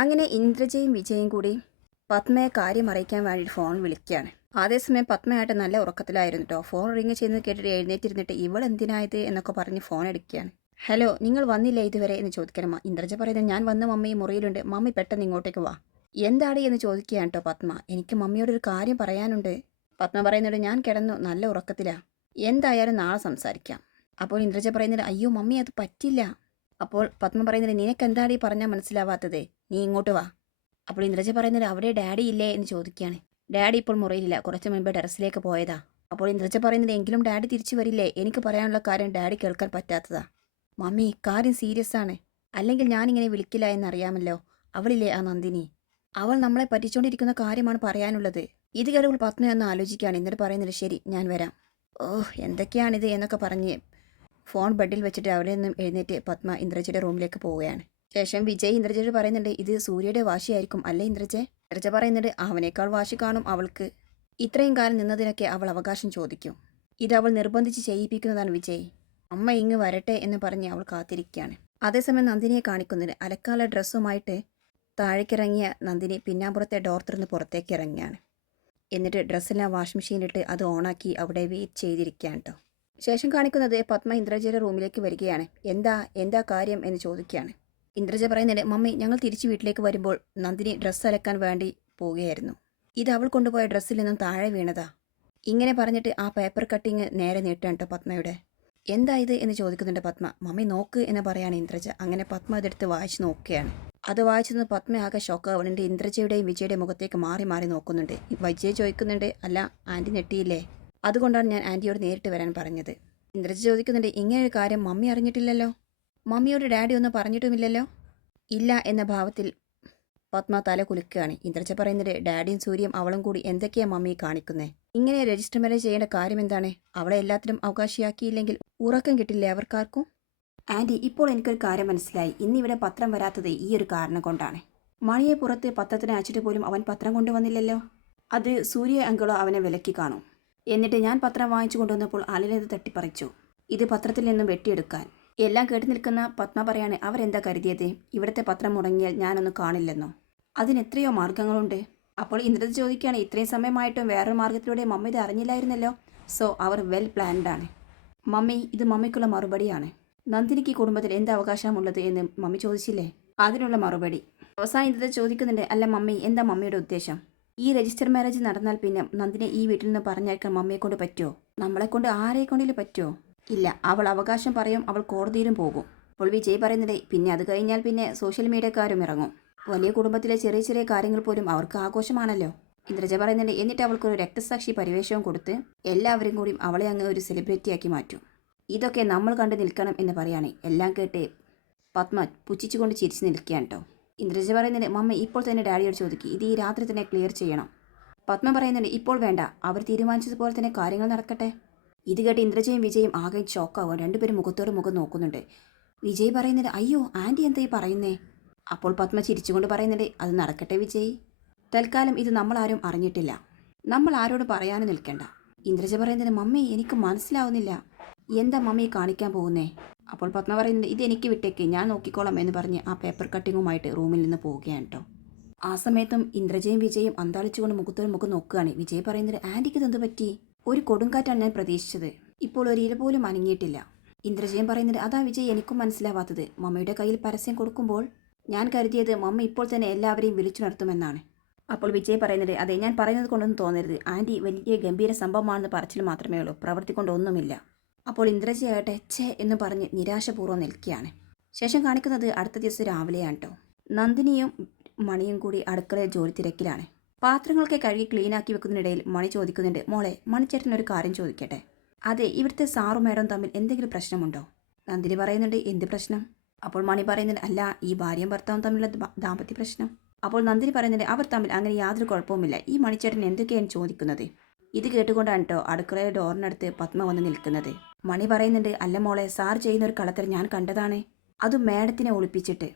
അങ്ങനെ ഇന്ദ്രജയും വിജയും കൂടി പത്മയെ കാര്യം അറിയിക്കാൻ വേണ്ടി ഫോൺ വിളിക്കുകയാണ്. അതേസമയം പത്മയായിട്ട് നല്ല ഉറക്കത്തിലായിരുന്നു കേട്ടോ ഫോൺ റിങ് ചെയ്യുന്നത് കേട്ടിട്ട് എഴുന്നേറ്റിരുന്നിട്ട് ഇവൾ എന്തിനായത് എന്നൊക്കെ പറഞ്ഞ് ഫോൺ എടുക്കുകയാണ്. ഹലോ നിങ്ങൾ വന്നില്ലേ ഇതുവരെ എന്ന് ചോദിക്കണം ഇന്ദ്രജ പറയുന്നത് ഞാൻ വന്ന മമ്മി മുറിയിലുണ്ട്. മമ്മി പെട്ടെന്ന് ഇങ്ങോട്ടേക്ക് വാ. എന്താണ്? എന്ന് ചോദിക്കുകയാണ് കേട്ടോ പത്മ. എനിക്ക് മമ്മിയോട് ഒരു കാര്യം പറയാനുണ്ട്. പത്മ പറയുന്നുണ്ട് ഞാൻ കിടന്നു. നല്ല ഉറക്കത്തിലാണ് എന്തായാലും നാളെ സംസാരിക്കാം. അപ്പോൾ ഇന്ദ്രജ പറയുന്നത് അയ്യോ മമ്മി അത് പറ്റില്ല. അപ്പോൾ പത്മ പറയുന്നത് നിനക്ക് എന്താടി പറഞ്ഞാൽ മനസ്സിലാവാത്തത്? നീ ഇങ്ങോട്ട് വാ. അപ്പോൾ ഇന്ദ്രജ പറയുന്നത് അവിടെ ഡാഡി ഇല്ലേ എന്ന് ചോദിക്കുകയാണ് ഡാഡി ഇപ്പോൾ മുറിയിലില്ല. കുറച്ച് മുൻപ് ടെറസിലേക്ക് പോയതാ. അപ്പോൾ ഇന്ദ്രജ പറയുന്നത് എങ്കിലും ഡാഡി തിരിച്ചു വരില്ലേ? എനിക്ക് പറയാനുള്ള കാര്യം ഡാഡി കേൾക്കാൻ പറ്റാത്തതാ. മമ്മി കാര്യം സീരിയസ് ആണ്. അല്ലെങ്കിൽ ഞാനിങ്ങനെ വിളിക്കില്ല എന്നറിയാമല്ലോ. അവളില്ലേ ആ നന്ദിനി? അവൾ നമ്മളെ പറ്റിച്ചുകൊണ്ടിരിക്കുന്ന കാര്യമാണ് പറയാനുള്ളത്. ഇത് കേട്ടപ്പോൾ പത്മ ഒന്ന് ആലോചിക്കുകയാണ്. എന്നിട്ട് പറയുന്നത് ശരി ഞാൻ വരാം. ഓഹ് എന്തൊക്കെയാണിത് എന്നൊക്കെ പറഞ്ഞ് ഫോൺ ബെഡിൽ വെച്ചിട്ട് അവിടെ നിന്നും എഴുന്നേറ്റ് പത്മ ഇന്ദ്രജയുടെ റൂമിലേക്ക് പോവുകയാണ്. ശേഷം വിജയ് ഇന്ദ്രജയോട് പറയുന്നുണ്ട് ഇത് സൂര്യയുടെ വാശിയായിരിക്കും അല്ലേ ഇന്ദ്രജ? ഇന്ദ്രജ പറയുന്നുണ്ട് അവനേക്കാൾ വാശി കാണും അവൾക്ക്. ഇത്രയും കാലം നിന്നതിനൊക്കെ അവൾ അവകാശം ചോദിക്കും. ഇത് അവൾ നിർബന്ധിച്ച് ചെയ്യിപ്പിക്കുന്നതാണ് വിജയ്. അമ്മ ഇങ്ങ് വരട്ടെ എന്ന് പറഞ്ഞ് അവൾ കാത്തിരിക്കുകയാണ്. അതേസമയം നന്ദിനിയെ കാണിക്കുന്നുണ്ട്. അലക്കാല ഡ്രസ്സുമായിട്ട് താഴേക്കിറങ്ങിയ നന്ദിനി പിന്നാമ്പുറത്തെ ഡോർ തുറന്ന് പുറത്തേക്ക് ഇറങ്ങിയാണ് എന്നിട്ട് ഡ്രസ്സെല്ലാം വാഷിംഗ് മെഷീനിലിട്ട് അത് ഓണാക്കി അവിടെ വെയിറ്റ് ചെയ്തിരിക്കുകയാണ് കേട്ടോ ശേഷം കാണിക്കുന്നത് പത്മ ഇന്ദ്രജയുടെ റൂമിലേക്ക് വരികയാണ്. എന്താ എന്താ കാര്യം എന്ന് ചോദിക്കുകയാണ്. ഇന്ദ്രജ പറയുന്നുണ്ട് മമ്മി ഞങ്ങൾ തിരിച്ചു വീട്ടിലേക്ക് വരുമ്പോൾ നന്ദിനി ഡ്രസ്സ് അലക്കാൻ വേണ്ടി പോവുകയായിരുന്നു. ഇത് അവൾ കൊണ്ടുപോയ ഡ്രസ്സിൽ നിന്നും താഴെ വീണതാ. ഇങ്ങനെ പറഞ്ഞിട്ട് ആ പേപ്പർ കട്ടിങ് നേരെ നീട്ടാണ് പത്മയുടെ. എന്താ ഇത്? എന്ന് ചോദിക്കുന്നുണ്ട് പത്മ. മമ്മി നോക്ക് എന്ന് പറയാണ് ഇന്ദ്രജ. അങ്ങനെ പത്മ അതെടുത്ത് വായിച്ച് നോക്കുകയാണ്. അത് വായിച്ചെന്ന് പത്മ ആകെ ഷോക്ക് അവളിന്റെ ഇന്ദ്രജയുടെയും വിജയുടെയും മുഖത്തേക്ക് മാറി മാറി നോക്കുന്നുണ്ട്. വിജയ് ചോദിക്കുന്നുണ്ട് അല്ല ആന്റി നെട്ടിയില്ലേ അതുകൊണ്ടാണ് ഞാൻ ആന്റിയോട് നേരിട്ട് വരാൻ പറഞ്ഞത്. ഇന്ദ്രജ ചോദിക്കുന്നുണ്ട് ഇങ്ങനെ ഒരു കാര്യം മമ്മി അറിഞ്ഞിട്ടില്ലല്ലോ? മമ്മിയോട് ഡാഡി ഒന്നും പറഞ്ഞിട്ടുമില്ലല്ലോ? ഇല്ല എന്ന ഭാവത്തിൽ പത്മ തല കുലുക്കുകയാണ്. ഇന്ദ്രജ പറയുന്നത് ഡാഡിയും സൂര്യയും അവളും കൂടി എന്തൊക്കെയാ മമ്മി കാണിക്കുന്നേ? ഇങ്ങനെ രജിസ്റ്റർ മാരേജ് ചെയ്യേണ്ട കാര്യം എന്താണ്? അവളെ എല്ലാത്തിനും അവകാശിയാക്കിയില്ലെങ്കിൽ ഉറക്കം കിട്ടില്ലേ അവർക്കാർക്കും? ആന്റി ഇപ്പോൾ എനിക്കൊരു കാര്യം മനസ്സിലായി. ഇന്നിവിടെ പത്രം വരാത്തത് ഈ ഒരു കാരണം കൊണ്ടാണ്. മണിയെ പുറത്ത് പത്രത്തിന് അയച്ചിട്ട് പോലും അവൻ പത്രം കൊണ്ടുവന്നില്ലല്ലോ? അത് സൂര്യ അങ്കിളോ അവനെ വിലക്കി കാണും. എന്നിട്ട് ഞാൻ പത്രം വാങ്ങിച്ചു കൊണ്ടുവന്നപ്പോൾ അലനത് തട്ടിപ്പറിച്ചു. ഇത് പത്രത്തിൽ നിന്നും വെട്ടിയെടുക്കാൻ. എല്ലാം കേട്ടു നിൽക്കുന്ന പത്മ പറയാണ് അവരെന്താ കരുതിയത്? ഇവിടുത്തെ പത്രം മുടങ്ങിയാൽ ഞാനൊന്നും കാണില്ലെന്നോ? അതിന് എത്രയോ മാർഗങ്ങളുണ്ട്. അപ്പോൾ ഇന്ദ്രജ ചോദിക്കുകയാണ് ഇത്രയും സമയമായിട്ടും വേറൊരു മാർഗത്തിലൂടെ മമ്മി ഇത് അറിഞ്ഞില്ലായിരുന്നല്ലോ? സോ അവർ വെൽ പ്ലാൻഡ് ആണ്. മമ്മി ഇത് മമ്മിക്കുള്ള മറുപടിയാണ്. നന്ദിനിക്ക് കുടുംബത്തിൽ എന്ത് അവകാശമുള്ളത് എന്ന് മമ്മി ചോദിച്ചില്ലേ? അതിനുള്ള മറുപടി. അവസാനം ഇന്ദ്രജ ചോദിക്കുന്നുണ്ട് അല്ല മമ്മി എന്താ മമ്മിയുടെ ഉദ്ദേശം? ഈ രജിസ്റ്റർ മാരേജ് നടന്നാൽ പിന്നെ നന്ദിനെ ഈ വീട്ടിൽ നിന്ന് പറഞ്ഞയക്കാൻ മമ്മിയെ കൊണ്ട് പറ്റുമോ നമ്മളെ കൊണ്ട് ആരെ കൊണ്ടിൽ പറ്റുമോ ഇല്ല അവൾ അവകാശം പറയും അവൾ കോടതിയിലും പോകും. അപ്പോൾ വിജയ് പറയുന്നത് പിന്നെ അത് കഴിഞ്ഞാൽ പിന്നെ സോഷ്യൽ മീഡിയക്കാരും ഇറങ്ങും. വലിയ കുടുംബത്തിലെ ചെറിയ ചെറിയ കാര്യങ്ങൾ പോലും അവർക്ക് ആഘോഷമാണല്ലോ. ഇന്ദ്രജ പറയുന്നുണ്ട് എന്നിട്ട് അവൾക്കൊരു രക്തസാക്ഷി പരിവേഷവും കൊടുത്ത് എല്ലാവരും കൂടി അവളെ അങ്ങ് ഒരു സെലിബ്രിറ്റിയാക്കി മാറ്റും. ഇതൊക്കെ നമ്മൾ കണ്ട് നിൽക്കണം എന്ന് പറയാണ്. എല്ലാം കേട്ട് പത്മ പുച്ഛിച്ചുകൊണ്ട് ചിരിച്ചു നിൽക്കുകയാണ് കേട്ടോ. ഇന്ദ്രജ പറയുന്നുണ്ട് മമ്മ ഇപ്പോൾ തന്നെ ഡാഡിയോട് ചോദിക്കും ഇത് ഈ രാത്രി തന്നെ ക്ലിയർ ചെയ്യണം. പത്മ പറയുന്നുണ്ട് ഇപ്പോൾ വേണ്ട അവർ തീരുമാനിച്ചതുപോലെ തന്നെ കാര്യങ്ങൾ നടക്കട്ടെ. ഇത് കേട്ട് ഇന്ദ്രജയും വിജയും ആകെ ഷോക്കാവുക രണ്ടുപേരും മുഖത്തോട് മുഖം നോക്കുന്നുണ്ട്. വിജയ് പറയുന്നുണ്ട് അയ്യോ ആന്റി എന്താ ഈ പറയുന്നേ? അപ്പോൾ പത്മ ചിരിച്ചുകൊണ്ട് പറയുന്നുണ്ട് അത് നടക്കട്ടെ വിജയ്. തൽക്കാലം ഇത് നമ്മളാരും അറിഞ്ഞിട്ടില്ല. നമ്മൾ ആരോട് പറയാനും നിൽക്കണ്ട. ഇന്ദ്രജ പറയുന്നതിന് മമ്മി എനിക്ക് മനസ്സിലാവുന്നില്ല. എന്താ മമ്മി കാണിക്കാൻ പോകുന്നേ? അപ്പോൾ പത്മ പറയുന്നത് ഇത് എനിക്ക് വിട്ടേക്ക് ഞാൻ നോക്കിക്കോളാം എന്ന് പറഞ്ഞ് ആ പേപ്പർ കട്ടിങ്ങുമായിട്ട് റൂമിൽ നിന്ന് പോവുകയാണ് കേട്ടോ ആ സമയത്തും ഇന്ദ്രജയും വിജയും അന്താളിച്ചുകൊണ്ട് മുഖത്തോട് മുഖം നോക്കുകയാണ്. വിജയ് പറയുന്നത് ആന്റിക്ക് ഇതെന്ത് പറ്റി? ഒരു കൊടുങ്കാറ്റാണ് ഞാൻ പ്രതീക്ഷിച്ചത്. ഇപ്പോൾ ഒരു ഇല പോലും അനങ്ങിയിട്ടില്ല. ഇന്ദ്രജയം പറയുന്നത് അതാ വിജയ് എനിക്കും മനസ്സിലാവാത്തത്. മമ്മയുടെ കയ്യിൽ പരസ്യം കൊടുക്കുമ്പോൾ ഞാൻ കരുതിയത് മമ്മ ഇപ്പോൾ തന്നെ എല്ലാവരെയും വിളിച്ചു നിർത്തുമെന്നാണ് അപ്പോൾ വിജയ് പറയുന്നത് അതെ ഞാൻ പറയുന്നത് കൊണ്ടൊന്നും തോന്നരുത്. ആന്റി വലിയ ഗംഭീര സംഭവമാണെന്ന് പറച്ചിൽ മാത്രമേ ഉള്ളൂ. പ്രവർത്തി കൊണ്ടൊന്നുമില്ല. അപ്പോൾ ഇന്ദ്രജയാകട്ടെ ഛേ എന്ന് പറഞ്ഞ് നിരാശപൂർവം നിൽക്കുകയാണ്. ശേഷം കാണിക്കുന്നത് അടുത്ത ദിവസം രാവിലെയാണ് കേട്ടോ നന്ദിനിയും മണിയും കൂടി അടുക്കളയിൽ ജോലി തിരക്കിലാണ്. പാത്രങ്ങളൊക്കെ കഴുകി ക്ലീനാക്കി വെക്കുന്നതിനിടയിൽ മണി ചോദിക്കുന്നുണ്ട് മോളെ മണിച്ചേട്ടൻ ഒരു കാര്യം ചോദിക്കട്ടെ? അതെ ഇവിടുത്തെ സാറും മേഡം തമ്മിൽ എന്തെങ്കിലും പ്രശ്നമുണ്ടോ? നന്ദിനി പറയുന്നുണ്ട് എന്ത് പ്രശ്നം? അപ്പോൾ മണി പറയുന്നുണ്ട് അല്ല ഈ ഭാര്യയും ഭർത്താവും തമ്മിലുള്ള ദാമ്പത്യ പ്രശ്നം. അപ്പോൾ നന്ദിനി പറയുന്നുണ്ട് അവർ തമ്മിൽ അങ്ങനെ യാതൊരു കുഴപ്പവുമില്ല. ഈ മണിച്ചേട്ടൻ എന്തൊക്കെയാണ് ചോദിക്കുന്നത്? ഇത് കേട്ടുകൊണ്ടാണ് കേട്ടോ അടുക്കളയിലെ ഡോറിനടുത്ത് പത്മ വന്ന് നിൽക്കുന്നത്. മണി പറയുന്നുണ്ട് അല്ല മോളെ സാർ ചെയ്യുന്ന ഒരു കളത്തിൽ ഞാൻ കണ്ടതാണ്. അത് മാഡത്തിനെ ഒളിപ്പിച്ചിട്ട്.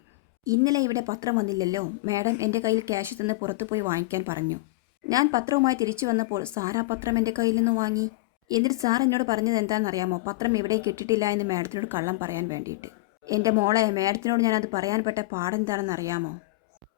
ഇന്നലെ ഇവിടെ പത്രം വന്നില്ലല്ലോ. മാഡം എന്റെ കയ്യിൽ ക്യാഷ് തന്ന് പുറത്തു പോയി വാങ്ങിക്കാൻ പറഞ്ഞു. ഞാൻ പത്രവുമായി തിരിച്ചു വന്നപ്പോൾ സാർ ആ പത്രം എന്റെ കയ്യിൽ നിന്ന് വാങ്ങി. എന്നിട്ട് സാർ എന്നോട് പറഞ്ഞത് എന്താണെന്നറിയാമോ? പത്രം ഇവിടെ കിട്ടിയിട്ടില്ല എന്ന് മാഡത്തിനോട് കള്ളം പറയാൻ വേണ്ടിയിട്ട്. എന്റെ മോളെ മാഡത്തിനോട് ഞാനത് പറയാൻ പെട്ട പാടെന്താണെന്ന് അറിയാമോ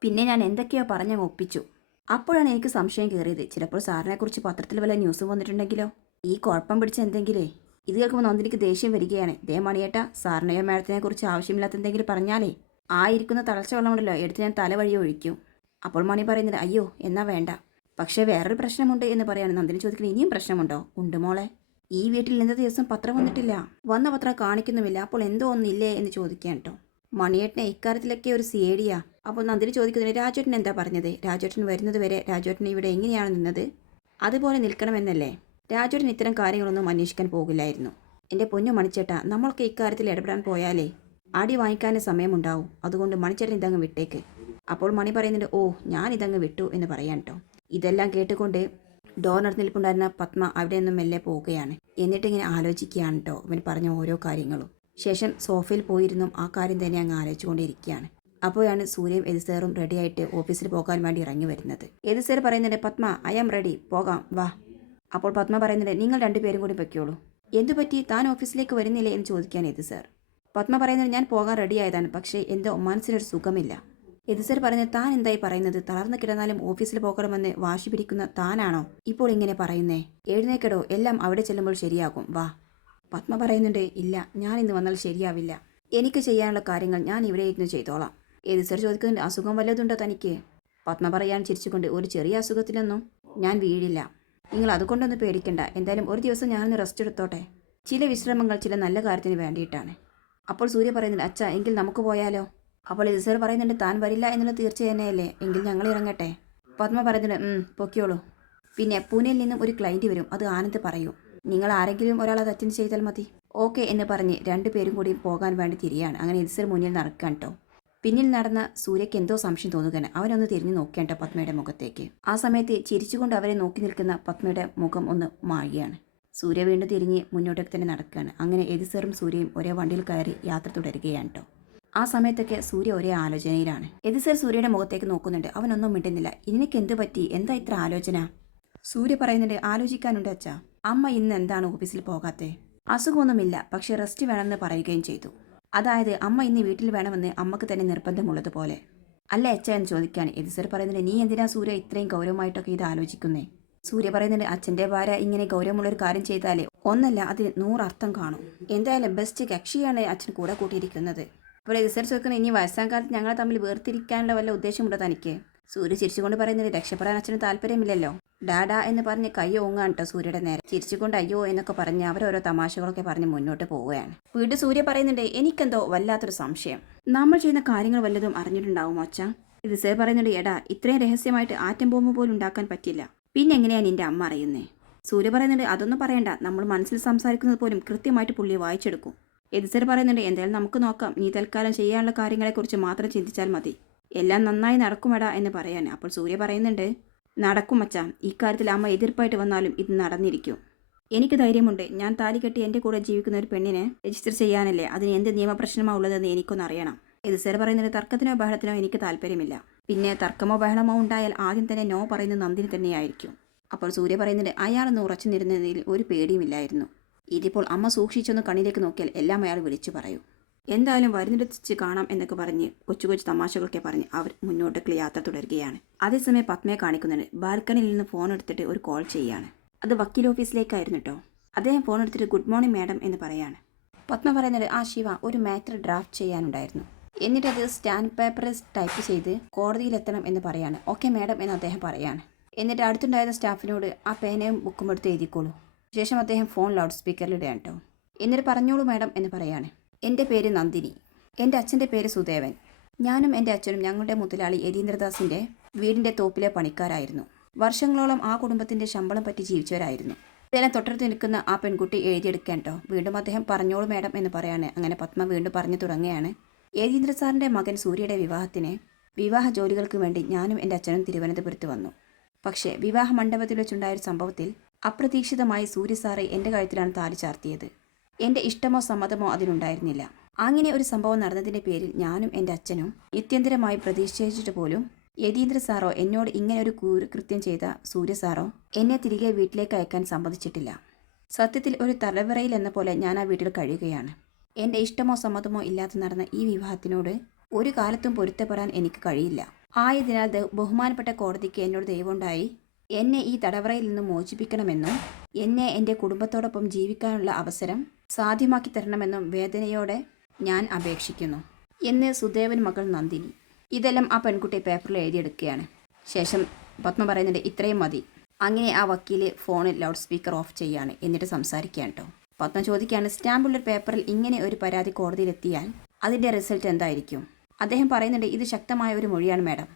പിന്നെ ഞാൻ എന്തൊക്കെയോ പറഞ്ഞങ്ങ് ഒപ്പിച്ചു. അപ്പോഴാണ് എനിക്ക് സംശയം കയറിയത്. ചിലപ്പോൾ സാറിനെക്കുറിച്ച് പത്രത്തിൽ വല്ല ന്യൂസും വന്നിട്ടുണ്ടെങ്കിലോ? ഈ കുഴപ്പം പിടിച്ച എന്തെങ്കിലേ? ഇത് കേൾക്കുമ്പോൾ നന്ദിനിക്ക് ദേഷ്യം വരികയാണ്. ദേ മണിയേട്ട സാറിനെയോ മാഡത്തിനെ കുറിച്ച് ആവശ്യമില്ലാത്ത എന്തെങ്കിലും പറഞ്ഞാലേ? ആ ഇരിക്കുന്ന തളർച്ച വെള്ളമുണ്ടല്ലോ എടുത്ത് ഞാൻ തല വഴി ഒഴിക്കും. അപ്പോൾ മണി പറയുന്നത് അയ്യോ എന്നാ വേണ്ട. പക്ഷേ വേറൊരു പ്രശ്നമുണ്ട് എന്ന് പറയാണ് നന്ദിനി ചോദിക്കുന്നത് ഇനിയും പ്രശ്നമുണ്ടോ? ഉണ്ട് മോളെ. ഈ വീട്ടിൽ ഇന്നത്തെ ദിവസം പത്രം വന്നിട്ടില്ല. വന്ന പത്രം കാണിക്കുന്നുമില്ല. അപ്പോൾ എന്തോ ഒന്നില്ലേ? എന്ന് ചോദിക്കാൻ കേട്ടോ മണിയേട്ടനെ ഇക്കാര്യത്തിലൊക്കെ ഒരു സി ഐ ഡിയാ? അപ്പോൾ നന്ദിനി ചോദിക്കുന്നതിന് രാജേട്ടൻ എന്താ പറഞ്ഞത്? രാജേട്ടൻ വരുന്നത് വരെ രാജേട്ടൻ ഇവിടെ എങ്ങനെയാണ് നിന്നത്? അതുപോലെ നിൽക്കണമെന്നല്ലേ? രാജേട്ടൻ ഇത്തരം കാര്യങ്ങളൊന്നും അന്വേഷിക്കാൻ പോകില്ലായിരുന്നു. എന്റെ പൊന്നു മണിച്ചേട്ട നമ്മൾക്ക് ഇക്കാര്യത്തിൽ ഇടപെടാൻ പോയാലേ അടി വാങ്ങിക്കാനേ സമയമുണ്ടാവും. അതുകൊണ്ട് മണിച്ചേട്ടൻ ഇതങ്ങ് വിട്ടേക്ക്. അപ്പോൾ മണി പറയുന്നുണ്ട് ഓ ഞാൻ ഇതങ്ങ് വിട്ടു എന്ന് പറയാൻ കേട്ടോ ഇതെല്ലാം കേട്ടുകൊണ്ട് ഡോറിനടുത്ത് നിൽപ്പുണ്ടായിരുന്ന പത്മ അവിടെ നിന്നും മെല്ലെ പോവുകയാണ്. എന്നിട്ടിങ്ങനെ ആലോചിക്കുകയാണ് കേട്ടോ ഇവൻ പറഞ്ഞ ഓരോ കാര്യങ്ങളും. ശേഷം സോഫയിൽ പോയിരുന്നും ആ കാര്യം തന്നെ അങ്ങ് ആലോചിച്ചുകൊണ്ടിരിക്കുകയാണ്. അപ്പോഴാണ് സൂര്യയും എതിസേറും റെഡിയായിട്ട് ഓഫീസിൽ പോകാൻ വേണ്ടി ഇറങ്ങി വരുന്നത്. എതിസേർ പറയുന്നുണ്ട് പത്മ ഐ ആം റെഡി പോകാം. വാ. അപ്പോൾ പത്മ പറയുന്നുണ്ട് നിങ്ങൾ രണ്ടുപേരും കൂടി പൊയ്ക്കോളൂ. എന്തുപറ്റി? താൻ ഓഫീസിലേക്ക് വരുന്നില്ലേ എന്ന് ചോദിക്കാൻ എതിസേർ പത്മ പറയുന്നത് ഞാൻ പോകാൻ റെഡിയായതാണ് പക്ഷേ എന്റെ മനസ്സിനൊരു സുഖമില്ല. എതിസർ പറയുന്നത് താൻ എന്തായി പറയുന്നത്? തളർന്നു കിടന്നാലും ഓഫീസിൽ പോകണമെന്ന് വാശി പിടിക്കുന്ന താനാണോ ഇപ്പോൾ ഇങ്ങനെ പറയുന്നേ? എഴുന്നേക്കടോ എല്ലാം അവിടെ ചെല്ലുമ്പോൾ ശരിയാകും. വാ. പത്മ പറയുന്നുണ്ട് ഇല്ല ഞാൻ ഇന്ന് വന്നാൽ ശരിയാവില്ല. എനിക്ക് ചെയ്യാനുള്ള കാര്യങ്ങൾ ഞാൻ ഇവിടെ ഇരുന്ന് ചെയ്തോളാം. ഏത് സർ ചോദിക്കുന്നുണ്ട് അസുഖം വല്ലതുണ്ടോ തനിക്ക്? പത്മ പറയാൻ ചിരിച്ചുകൊണ്ട് ഒരു ചെറിയ അസുഖത്തിലൊന്നും ഞാൻ വീഴില്ല. നിങ്ങൾ അതുകൊണ്ടൊന്നും പേടിക്കണ്ട. എന്തായാലും ഒരു ദിവസം ഞാനൊന്ന് റെസ്റ്റ് എടുത്തോട്ടെ. ചില വിശ്രമങ്ങൾ ചില നല്ല കാര്യത്തിന് വേണ്ടിയിട്ടാണ്. അപ്പോൾ സൂര്യ പറയുന്നുണ്ട് അച്ഛാ എങ്കിൽ നമുക്ക് പോയാലോ? അപ്പോൾ ഇസർ പറയുന്നുണ്ട് താൻ വരില്ല എന്നുള്ള തീർച്ച തന്നെയല്ലേ? എങ്കിൽ ഞങ്ങൾ ഇറങ്ങട്ടെ. പത്മ പറയുന്നുണ്ട് പൊക്കിയോളൂ പിന്നെ പൂനെയിൽ നിന്നും ഒരു ക്ലയന്റ് വരും അത് ആനന്ദ് പറയൂ. നിങ്ങൾ ആരെങ്കിലും ഒരാളെ അറ്റൻഡ് ചെയ്താൽ മതി. ഓക്കെ എന്ന് പറഞ്ഞ് രണ്ടുപേരും കൂടി പോകാൻ വേണ്ടി തിരിയാണ്. അങ്ങനെ എൽസർ മുന്നിൽ നടക്കാൻ കേട്ടോ പിന്നിൽ നടന്ന സൂര്യയ്ക്ക് എന്തോ സംശയം തോന്നുകയാണ്. അവനൊന്ന് തിരിഞ്ഞു നോക്കേണ്ട പത്മയുടെ മുഖത്തേക്ക്. ആ സമയത്ത് ചിരിച്ചുകൊണ്ട് അവരെ നോക്കി നിൽക്കുന്ന പത്മയുടെ മുഖം ഒന്ന് മാഴുകയാണ് സൂര്യ വീണ്ടും തിരിഞ്ഞ് മുന്നോട്ടേക്ക് തന്നെ നടക്കുകയാണ്. അങ്ങനെ എതിസറും സൂര്യയും ഒരേ വണ്ടിയിൽ കയറി യാത്ര തുടരുകയാണ് കേട്ടോ ആ സമയത്തൊക്കെ സൂര്യ ഒരേ ആലോചനയിലാണ്. എതിസർ സൂര്യയുടെ മുഖത്തേക്ക് നോക്കുന്നുണ്ട്. അവനൊന്നും മിണ്ടുന്നില്ല. ഇതിനൊക്കെ എന്ത് പറ്റി? എന്താ ഇത്ര ആലോചന? സൂര്യ പറയുന്നുണ്ട് ആലോചിക്കാനുണ്ട് അച്ഛാ. അമ്മ ഇന്ന് എന്താണ് ഓഫീസിൽ പോകാത്തെ? അസുഖമൊന്നുമില്ല പക്ഷെ റെസ്റ്റ് വേണമെന്ന് പറയുകയും ചെയ്തു. അതായത് അമ്മ ഇന്ന് വീട്ടിൽ വേണമെന്ന് അമ്മയ്ക്ക് തന്നെ നിർബന്ധമുള്ളതുപോലെ. അല്ല അച്ഛൻ? എന്ന് ചോദിക്കാൻ എതിസർ പറയുന്നുണ്ട് നീ എന്തിനാ സൂര്യ ഇത്രയും ഗൗരവമായിട്ടൊക്കെ ഇത് ആലോചിക്കുന്നേ? സൂര്യ പറയുന്നുണ്ട് അച്ഛന്റെ ഭാര്യ ഇങ്ങനെ ഗൗരവമുള്ളൊരു കാര്യം ചെയ്താലേ ഒന്നല്ല അതിന് നൂറർത്ഥം കാണും. എന്തായാലും ബെസ്റ്റ് കക്ഷിയാണ് അച്ഛൻ കൂടെ കൂട്ടിയിരിക്കുന്നത്. അപ്പോൾ എതിസർ ചോദിക്കുന്നത് ഇനി വയസ്സാം കാലത്ത് ഞങ്ങളെ തമ്മിൽ വേർതിരിക്കാനുള്ള വല്ല ഉദ്ദേശമുണ്ടോ തനിക്ക്? സൂര്യ ചിരിച്ചുകൊണ്ട് പറയുന്നുണ്ട് രക്ഷപ്പെടാൻ അച്ഛന് താല്പര്യമില്ലല്ലോ. ഡാഡാ എന്ന് പറഞ്ഞ് കൈ ഓങ്ങാൻ കേട്ടോ സൂര്യയുടെ നേരെ. ചിരിച്ചുകൊണ്ട് അയ്യോ എന്നൊക്കെ പറഞ്ഞ് അവരോരോ തമാശകളൊക്കെ പറഞ്ഞ് മുന്നോട്ട് പോവുകയാണ്. വീട് സൂര്യ പറയുന്നുണ്ട് എനിക്കെന്തോ വല്ലാത്തൊരു സംശയം. നമ്മൾ ചെയ്യുന്ന കാര്യങ്ങൾ വല്ലതും അറിഞ്ഞിട്ടുണ്ടാവും അച്ഛ? ഇത് സേ പറയുന്നുണ്ട് എടാ ഇത്രയും രഹസ്യമായിട്ട് ആറ്റം ബോംബ് പോലും ഉണ്ടാക്കാൻ പറ്റില്ല. പിന്നെ എങ്ങനെയാണ് നിന്റെ അമ്മ അറിയുന്നേ? സൂര്യ പറയുന്നുണ്ട് അതൊന്നും പറയണ്ട. നമ്മൾ മനസ്സിൽ സംസാരിക്കുന്നത് പോലും കൃത്യമായിട്ട് പുള്ളി വായിച്ചെടുക്കും. എതിസർ പറയുന്നുണ്ട് എന്തായാലും നമുക്ക് നോക്കാം. നീ തൽക്കാലം ചെയ്യാനുള്ള കാര്യങ്ങളെക്കുറിച്ച് മാത്രം ചിന്തിച്ചാൽ മതി. എല്ലാം നന്നായി നടക്കുമെടാ എന്ന് പറയാൻ അപ്പോൾ സൂര്യ പറയുന്നുണ്ട് നടക്കും മച്ചാ ഇക്കാര്യത്തിൽ അമ്മ എതിർപ്പായിട്ട് വന്നാലും ഇത് നടന്നിരിക്കും. എനിക്ക് ധൈര്യമുണ്ട്. ഞാൻ താലി കെട്ടി എന്റെ കൂടെ ജീവിക്കുന്ന ഒരു പെണ്ണിനെ രജിസ്റ്റർ ചെയ്യാനല്ലേ? അതിന് എന്ത് നിയമപ്രശ്നമാണ് ഉള്ളതെന്ന് എനിക്കൊന്ന് അറിയണം. ഇത് സർ പറയുന്നത് തർക്കത്തിനോ ബഹളത്തിനോ എനിക്ക് താല്പര്യമില്ല. പിന്നെ തർക്കമോ ബഹളമോ ഉണ്ടായാൽ ആദ്യം തന്നെ നോ പറയുന്നത് നന്ദിനി തന്നെയായിരിക്കും. അപ്പോൾ സൂര്യ പറയുന്നത് അയാളൊന്ന് ഉറച്ചു നിരുന്നതിൽ ഒരു പേടിയുമില്ലായിരുന്നു. ഇതിപ്പോൾ അമ്മ സൂക്ഷിച്ചൊന്ന് കണ്ണിലേക്ക് നോക്കിയാൽ എല്ലാം അയാൾ വിളിച്ചു പറയൂ. എന്തായാലും വരുന്നിടത്തിച്ച് കാണാം എന്നൊക്കെ പറഞ്ഞ് കൊച്ചു കൊച്ചു തമാശകളൊക്കെ പറഞ്ഞ് അവർ മുന്നോട്ടേക്ക് യാത്ര തുടരുകയാണ്. അതേസമയം പത്മയെ കാണിക്കുന്നുണ്ട്. ബാൽക്കണിയിൽ നിന്ന് ഫോൺ എടുത്തിട്ട് ഒരു കോൾ ചെയ്യുകയാണ് അത് വക്കീൽ ഓഫീസിലേക്കായിരുന്നു കേട്ടോ അദ്ദേഹം ഫോൺ എടുത്തിട്ട് ഗുഡ് മോർണിംഗ് മാഡം എന്ന് പറയാണ്. പത്മ പറയുന്നത് ആ ശിവ ഒരു മാറ്റർ ഡ്രാഫ്റ്റ് ചെയ്യാനുണ്ടായിരുന്നു. എന്നിട്ട് അത് സ്റ്റാൻഡ് പേപ്പറിൽ ടൈപ്പ് ചെയ്ത് കോടതിയിലെത്തണം എന്ന് പറയാണ്. ഓക്കെ മാഡം എന്ന് അദ്ദേഹം പറയാണ്. എന്നിട്ട് അടുത്തുണ്ടായിരുന്ന സ്റ്റാഫിനോട് ആ പേനയും ബുക്കും എടുത്ത് എഴുതിക്കോളൂ. ശേഷം അദ്ദേഹം ഫോൺ ലൗഡ് സ്പീക്കറിൽ ഇടുകയാണ് കേട്ടോ എന്നിട്ട് പറഞ്ഞോളൂ മാഡം എന്ന് പറയാണ്. എന്റെ പേര് നന്ദിനി. എന്റെ അച്ഛന്റെ പേര് സുദേവൻ. ഞാനും എന്റെ അച്ഛനും ഞങ്ങളുടെ മുതലാളി യതീന്ദ്രദാസിന്റെ വീടിന്റെ തോപ്പിലെ പണിക്കാരായിരുന്നു. വർഷങ്ങളോളം ആ കുടുംബത്തിന്റെ ശമ്പളം പറ്റി ജീവിച്ചവരായിരുന്നു. ഇതിനെ തൊട്ടടുത്ത് നിൽക്കുന്ന ആ പെൺകുട്ടി എഴുതിയെടുക്കാൻ കേട്ടോ വീണ്ടും അദ്ദേഹം പറഞ്ഞോളൂ മാഡം എന്ന് പറയാണ്. അങ്ങനെ പത്മ വീണ്ടും പറഞ്ഞു തുടങ്ങുകയാണ്. യതീന്ദ്ര സാറിന്റെ മകൻ സൂര്യയുടെ വിവാഹത്തിന് വിവാഹ ജോലികൾക്ക് വേണ്ടി ഞാനും എന്റെ അച്ഛനും തിരുവനന്തപുരത്ത് വന്നു. പക്ഷേ വിവാഹ മണ്ഡപത്തിൽ വെച്ചുണ്ടായ ഒരു സംഭവത്തിൽ അപ്രതീക്ഷിതമായി സൂര്യ സാറെ എന്റെ കഴുത്തിലാണ് താലി ചാർത്തിയത്. എന്റെ ഇഷ്ടമോ സമ്മതമോ അതിനുണ്ടായിരുന്നില്ല അങ്ങനെ ഒരു സംഭവം നടന്നതിന്റെ പേരിൽ ഞാനും എന്റെ അച്ഛനും നിത്യന്തരമായി പ്രതീക്ഷിച്ചിട്ട് പോലും യതീന്ദ്ര സാറോ എന്നോട് ഇങ്ങനെ ഒരു കൃത്യം ചെയ്ത സൂര്യ സാറോ എന്നെ തിരികെ വീട്ടിലേക്ക് അയക്കാൻ സമ്മതിച്ചിട്ടില്ല. സത്യത്തിൽ ഒരു തലവിറയിൽ എന്ന പോലെ ഞാൻ ആ വീട്ടിൽ കഴിയുകയാണ്. എന്റെ ഇഷ്ടമോ സമ്മതമോ ഇല്ലാതെ നടന്ന ഈ വിവാഹത്തിനോട് ഒരു കാലത്തും പൊരുത്തപ്പെടാൻ എനിക്ക് കഴിയില്ല. ആയതിനാൽ ബഹുമാനപ്പെട്ട കോടതിക്ക് എന്നോട് ദൈവമുണ്ടായി എന്നെ ഈ തടവറയിൽ നിന്ന് മോചിപ്പിക്കണമെന്നും എന്നെ എന്റെ കുടുംബത്തോടൊപ്പം ജീവിക്കാനുള്ള അവസരം സാധ്യമാക്കി തരണമെന്നും വേദനയോടെ ഞാൻ അപേക്ഷിക്കുന്നു. എന്ന് സുദേവൻ മകൾ നന്ദിനി. ഇതെല്ലാം ആ പെൺകുട്ടി പേപ്പറിൽ എഴുതിയെടുക്കുകയാണ്. ശേഷം പത്മ പറയുന്നുണ്ട് ഇത്രയും മതി. അങ്ങനെ ആ വക്കീൽ ഫോണിൽ ലൗഡ് സ്പീക്കർ ഓഫ് ചെയ്യാണ്. എന്നിട്ട് സംസാരിക്കുകയാണ് കേട്ടോ പത്മ ചോദിക്കുകയാണ് സ്റ്റാമ്പുള്ള പേപ്പറിൽ ഇങ്ങനെ ഒരു പരാതി കോടതിയിലെത്തിയാൽ അതിന്റെ റിസൾട്ട് എന്തായിരിക്കും? അദ്ദേഹം പറയുന്നുണ്ട് ഇത് ശക്തമായ ഒരു മൊഴിയാണ് മാഡം.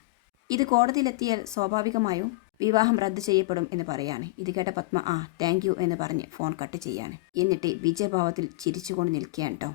ഇത് കോടതിയിലെത്തിയാൽ സ്വാഭാവികമായും വിവാഹം റദ്ദ് ചെയ്യപ്പെടും എന്ന് പറയാണ്. ഇത് കേട്ട പത്മ ആ താങ്ക് എന്ന് പറഞ്ഞ് ഫോൺ കട്ട് ചെയ്യാണ്. എന്നിട്ട് വിജയഭാവത്തിൽ ചിരിച്ചുകൊണ്ട് നിൽക്കുകയാണ് കേട്ടോ